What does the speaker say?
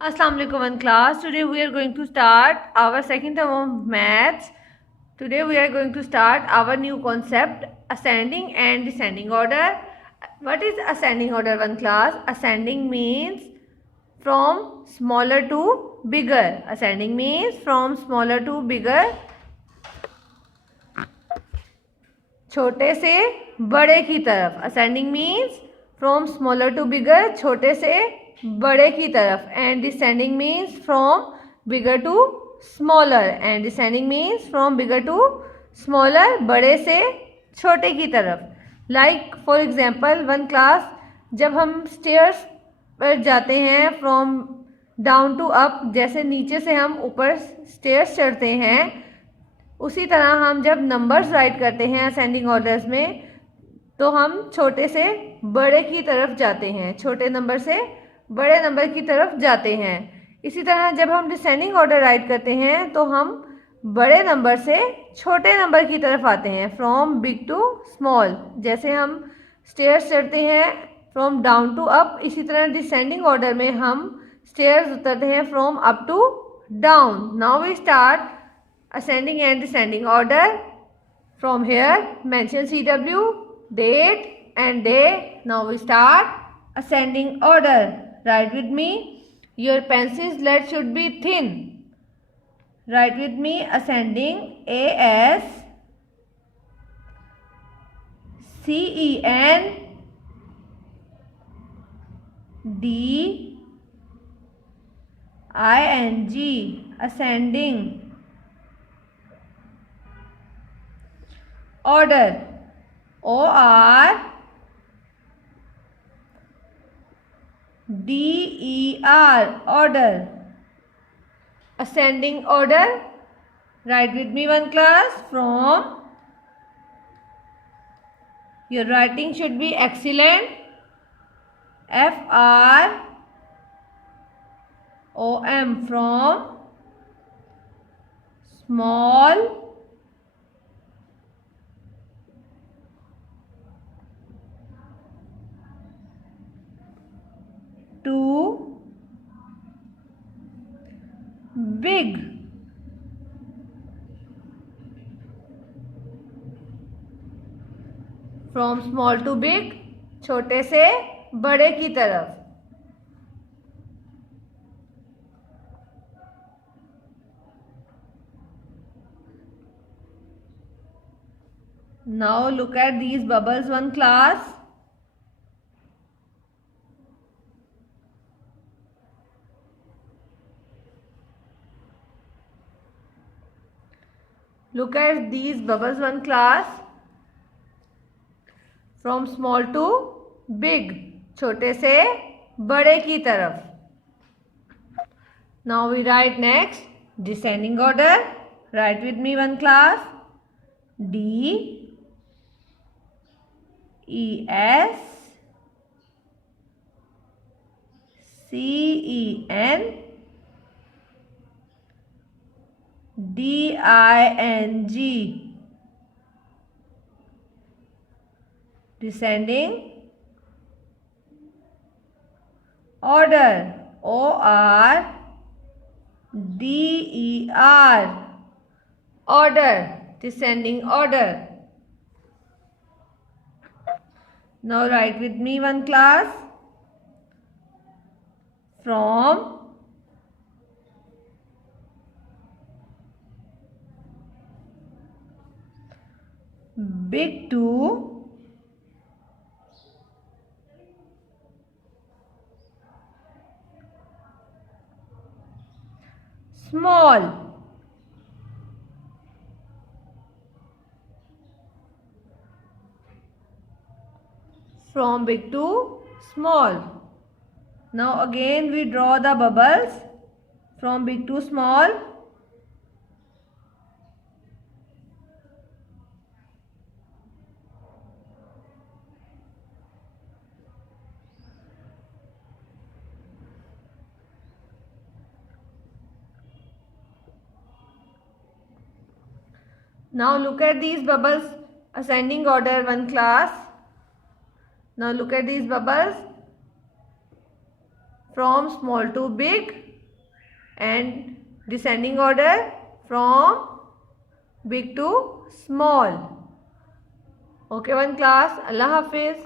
Assalamu alaikum class. Today we are going to start our second term of maths. Today we are going to start our new concept, ascending and descending order. What is ascending order, one class? Ascending means from smaller to bigger. Ascending means from smaller to bigger. छोटे से बड़े की तरफ. Ascending means from smaller to bigger. छोटे से बड़े की तरफ. And descending means from bigger to smaller. And descending means from bigger to smaller. बड़े से छोटे की तरफ. Like for example, one class, जब हम stairs पर जाते हैं from down to up, जैसे नीचे से हम ऊपर stairs चढ़ते हैं, उसी तरह हम जब नंबर्स राइट करते हैं असेंडिंग ऑर्डर्स में, तो हम छोटे से बड़े की तरफ जाते हैं, छोटे नंबर से बड़े नंबर की तरफ जाते हैं. इसी तरह जब हम डिसेंडिंग ऑर्डर राइट करते हैं तो हम बड़े नंबर से छोटे नंबर की तरफ आते हैं, फ्रॉम बिग टू स्मॉल. जैसे हम स्टेयर्स चढ़ते हैं फ्रॉम डाउन टू अप, इसी तरह डिसेंडिंग ऑर्डर में हम स्टेयर्स उतरते हैं from up to down. Now we start ascending and descending order. From here mention CW, date and day. Now we start ascending order. Write with me. Your pencil's lead should be thin. Write with me. Ascending, AS CEN DING. Ascending. Order, ORDER. Order. Ascending order. Write with me, one class. From, your writing should be excellent. FROM, from small to big. From small to big, छोटे से बड़े की तरफ. Now look at these bubbles, one class. Look at these bubbles, one class. From small to big, छोटे से बड़े की तरफ. Now we write next descending order. Write with me, one class. DESCEN DING. Descending order, ORDER. Order, descending order. Now write with me, one class. From big to small. From big to small. Now again we draw the bubbles from big to small. Now look at these bubbles, ascending order, one class. Now look at these bubbles from small to big. and descending order from big to small. Okay, one class. Allah Hafiz.